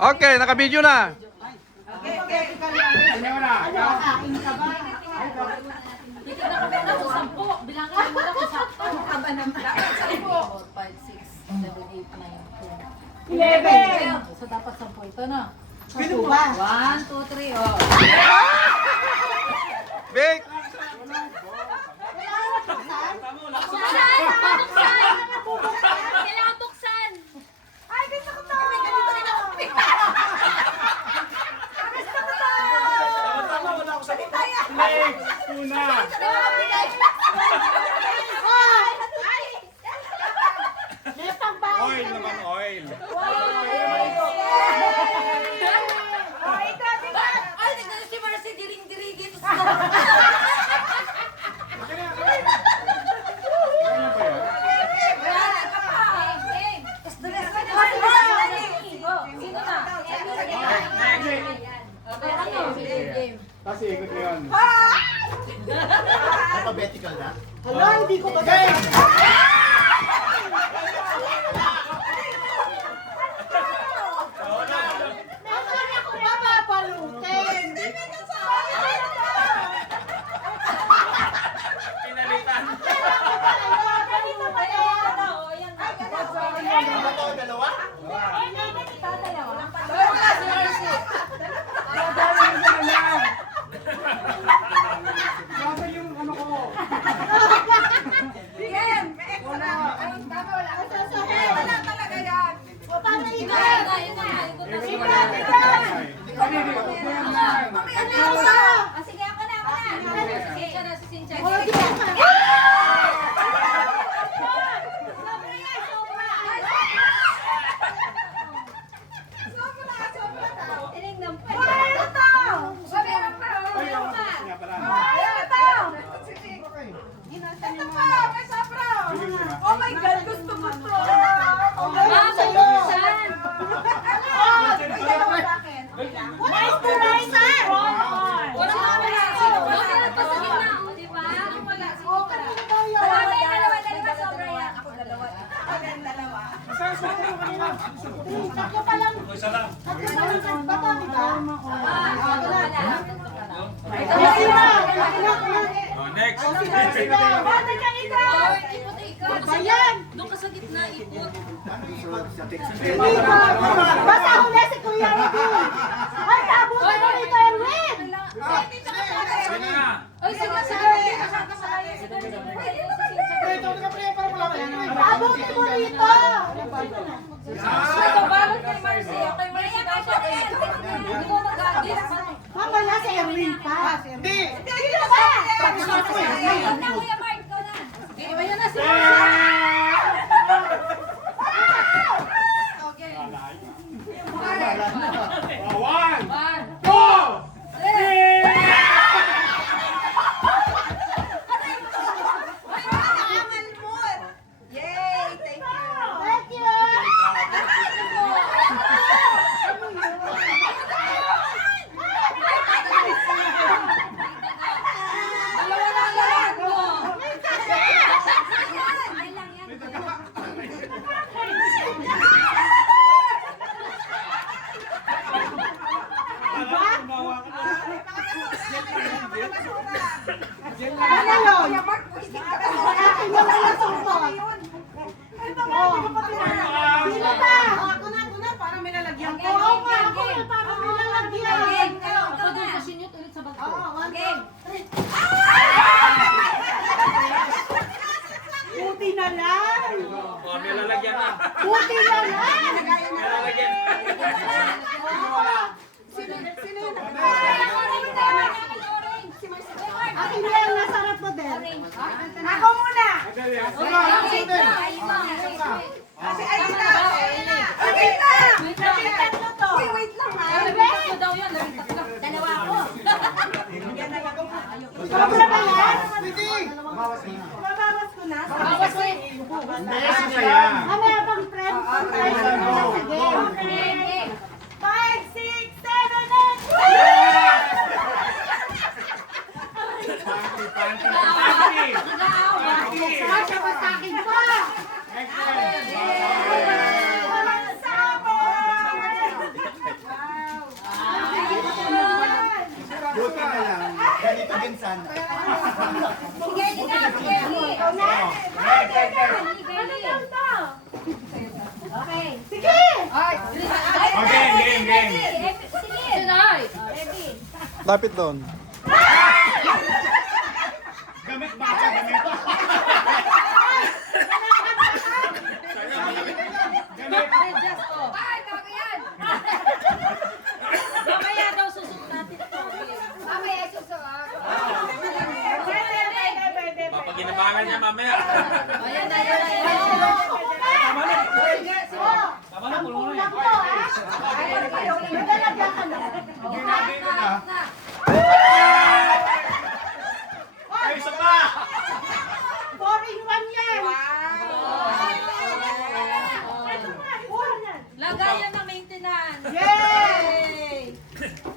Okay, naka-video na. Okay. Ano na? Kain ka ba? Dito na kami na kung 10. Bilangan mo na kung 10. Ano ka ba naman? 10. 5, 6, 7, 8, 9, 10. 11. So dapat 10 ito na. Pwede ba? 1, 2, 3, oh. Big! Kailangan buksan! Ay, gusto ko to! May ganito rin ako. Gusto ko to! Tama, wala ako sa Tayo! una. Ay! May pangbahay Oil ka naman, na. oil. Ay, grabe ka! Ay, tignan si Marcy, diring-dirigin. Ano ba yan? Wala ka pa. Stress ka na. Sino na? Game. Kasi ikot mo yun. Alphabetical na? Hala, hindi ko ba? Nasaan ako papapalutin? Pinalitan. Ganito ba yan? Ano ba ito? Dalawa? Nasa yung ano ko. Yan! May extra! Ay, tama, wala ka sasabihin. Wala talaga yan. O, paano Yun ikaw? na, yun na. Ikot na si Ikaw, Marcy. ikaw! Kami, ikot mo yan lang. Ano ka? Sige, ako na, ako na. Si Cynthia na, si Cynthia. O, di ka. Tinignan pa. Ano to? Sabi mo pa. Ay, tapos nga pala. Ano to? Ito pa, may sobra. Oh my God, gusto mo to. Ma'am, sa'yo. buksan. Moisturizer! Wala na, wala. Wala pa sa gitna, o, di ba? Wala. Oh, kanino daw yun? Dalawa, sobra yan. Ako dalawa. Ako din dalawa. Isa mo kanina. Tatlo pa lang. Isa lang. Tatlo pa lang sa bata, di ba? Oh, next. Bata ka ikaw! Ikot ikaw. Ba yan? Doon ka sa gitna, ikot. Basta huli si Kuya Rudy! Ay, abutan mo rito, Erwin! Sino na? Oy, sige, sige. Kasalayan si Cynthia. Abutin mo rito! Ito, balot kay Marcy. Okay, Marcy, kasha rin. Hindi ko mag-agis. Mamaya si Erwin pa. Hindi. Hindi ba? Ikaw na, Kuya Mark, ikaw na. Okay, ayan na si Marcy. Okay. One. One. Two. Yay! Thank you! Thank you! Dalawa na lang. Ano yun? Akin yung mga sumpot. Sino ba? Ako na, para may lalagyan ko. Oo nga, ako na, para may lalagyan. Ako doon sa sinyot ulit sa bagto. Game. Buti na lang. Oh, may lalagyan na. Buti na lang. May lalagyan. Sino yun? Si Marcy. Akin na yung nasarap mo din. Ako muna. Madali, ha? Kasi ay kita. Ay kita. Tatlo to. Wait lang ha. Tatlo daw yan. Tatlo. Dalawa ako. Sobra ba yan? Mabawas ko na. Bawas ko eh. Hindi, sasaya. Mamaya pang friend. Pang friend ko na sa game. 5, 6, 7, 8. Panty. Kasha pa sa akin pa. Next one. Walang sabon. ito din sana. Sige, sige, sige. Ikaw na? Ano daw to? Okay. Sige! Okay, game. Sige. Sunod. Ready. Lapit doon. Gamit ba siya gamit? Adjust ko. Ay, bago yan. Mamaya daw susunod natin ito. Mamaya susunod. Pwede. Papaginabangan niya mamaya. Ayan na, ayan na, ayan. Tama na, pulo na Kulang to, ha? Nagalagyan ka na. Ay, isa pa! 4-in-1 yan. Lagayan ng maintenance. Yay!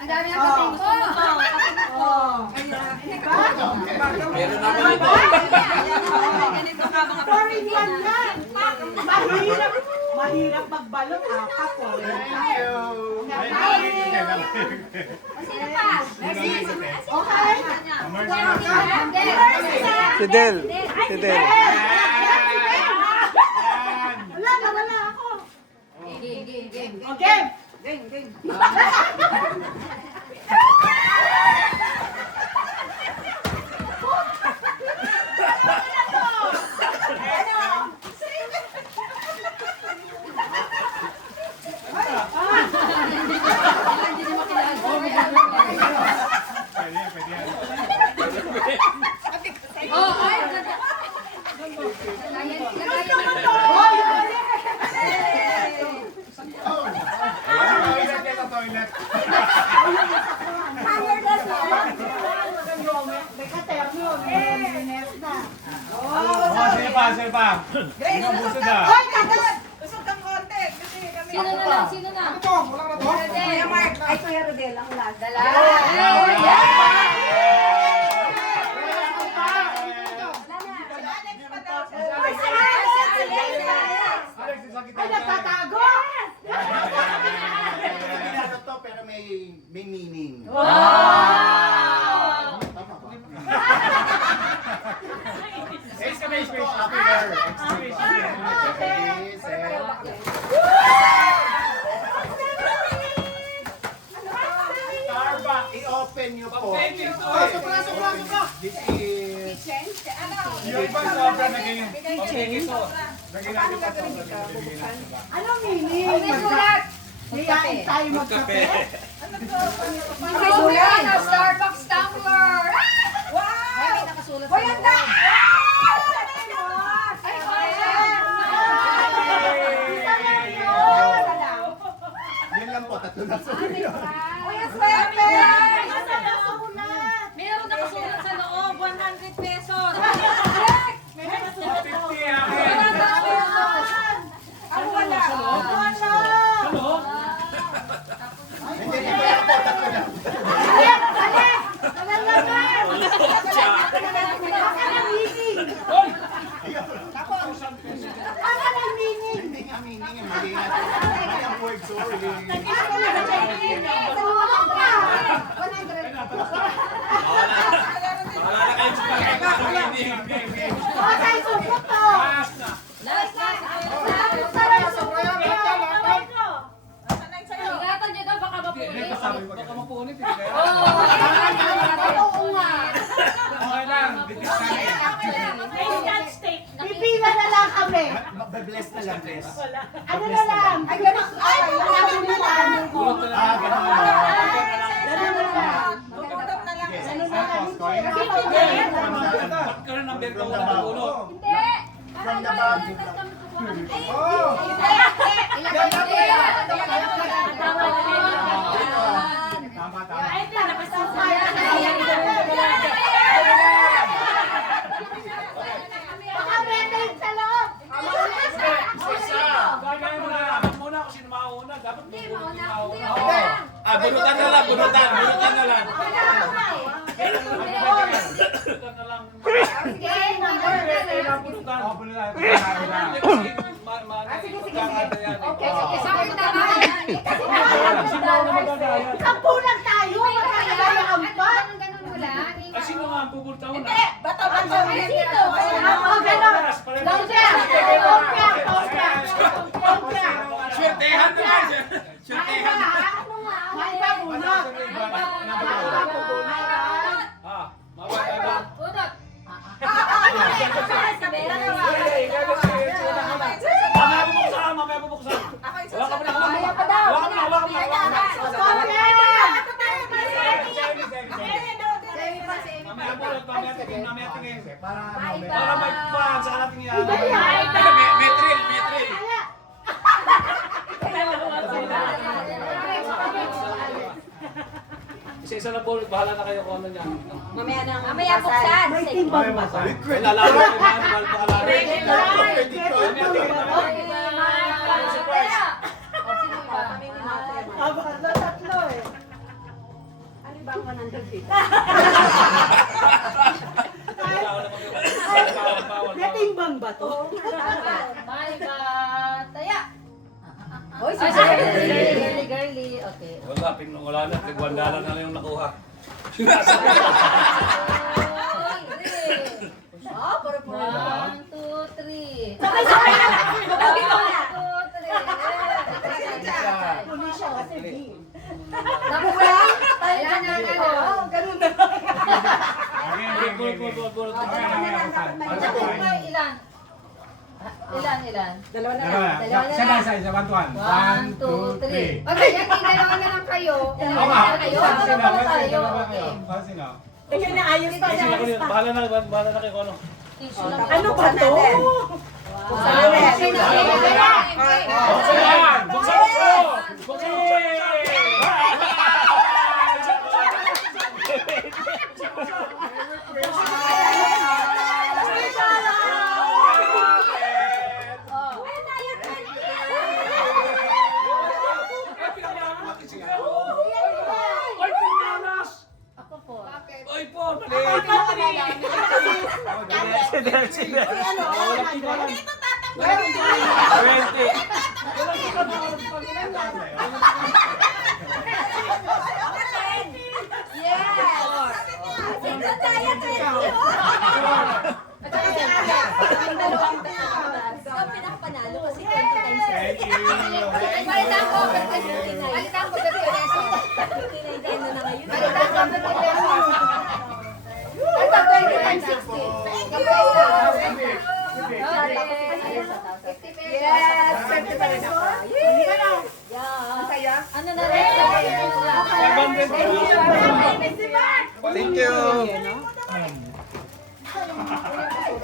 Ang dami ng kaping ko. Meron na ako ito. Ganito ka mga 4-in-1 yan. Mahirap magbalot. Apat, 4-in-1. Sino pa? Okay? Si Del. Si Del. Wala, nawala ako. Game. Okay. Oh, ay, ganda. Lagayan. May katerno. May na. Sino pa? Busog ah. Hoy, tagal! Sino na lang? Sino na? Rodel. Ay, Kuya Rodel, ang last. Dala. Ay, nagtatago! Ano to, pero may meaning. Wow! Tama ba? Exclamation Ito, point. after. Okay. Ready, set. Starbucks, i-open nyo po. This is... Yung ibang sobra naging pang-iso. Naging natin pa sobra. Anong meaning? May sulat. Kain tayo magkape? May sulat na Starbucks tumbler. Wow! May nakasulat sa loob. Yun lang po, tatlo na sorry. Kuya Swerte! Meron nakasulat sa loob, 100 pesos. 50 akin. 100 pesos. Ang wala. Hindi, di ba po, tatlo na. Hindi nga meaning, mali nga. Mali ang word, sorry. Wala na kayo sa pagkakas. Last na. Last na. Ingatan niyo daw, baka mapulit. Oo nga. Okay lang. Pipila na lang kami. Bless na lang, bless. Ano na lang? Ay, ganun. Ay, ganun na lang. Pulot na lang. Ganun na lang. Ganun na lang. Yes. Pagkaroon ng bento mo na pulot. Hindi. From the bag. Tama, tama. Baka better sa loob. Gagawin mo na. Dapat muna kung sino mauna. Dapat Hindi, mauna. mauna. Hindi, mauna. Ah, bunutan na lang. Bunutan na lang. Bunutan na lang. Sige, number. Bunutan. Bunutan. Okay, sige, sakit na ba? Sampu lang tayo. Magkakaya ang pa. Ganun mo lang. Kasi Isa na po, bahala na kayo kung ano niya. Mamaya buksan. May timbang ba? May nalalo ko na, mahal ko alala. Tatlo eh. Ano ba ang 100 dito? May timbang ba to? May bataya. Oy, Ay, girly. Okay. Wala na, tigwandalan na lang yung nakuha. One, two, three. Sabay-sabay na. One, two, three. Huli siya kasi B. Nakuha? Ayan. Oo, ganun na. Ilan? Ilan? Dalawa na Dalawa lang. na. Isa na, isa. One to one. One, two, three. Okay, yan. Dalawa na lang kayo. Oo nga. Kayo. Sino? Tayo. Sino? Sino? Teka na, ayos pa. Sino ko Ayos nito? pa. Bahala na kayo kung ano. Tissue lang. Ano ba to? Buksan yan! Buksan mo! Buksan! Ay, pinalas! Ako po. Ay po, mali! Palitan ko. Palitan ko. 50 pesos. Palitan ko. 50 pesos. Ito, 25, 60. Yes, 50 pesos. Hindi ka na. Ano na rin? Thank you.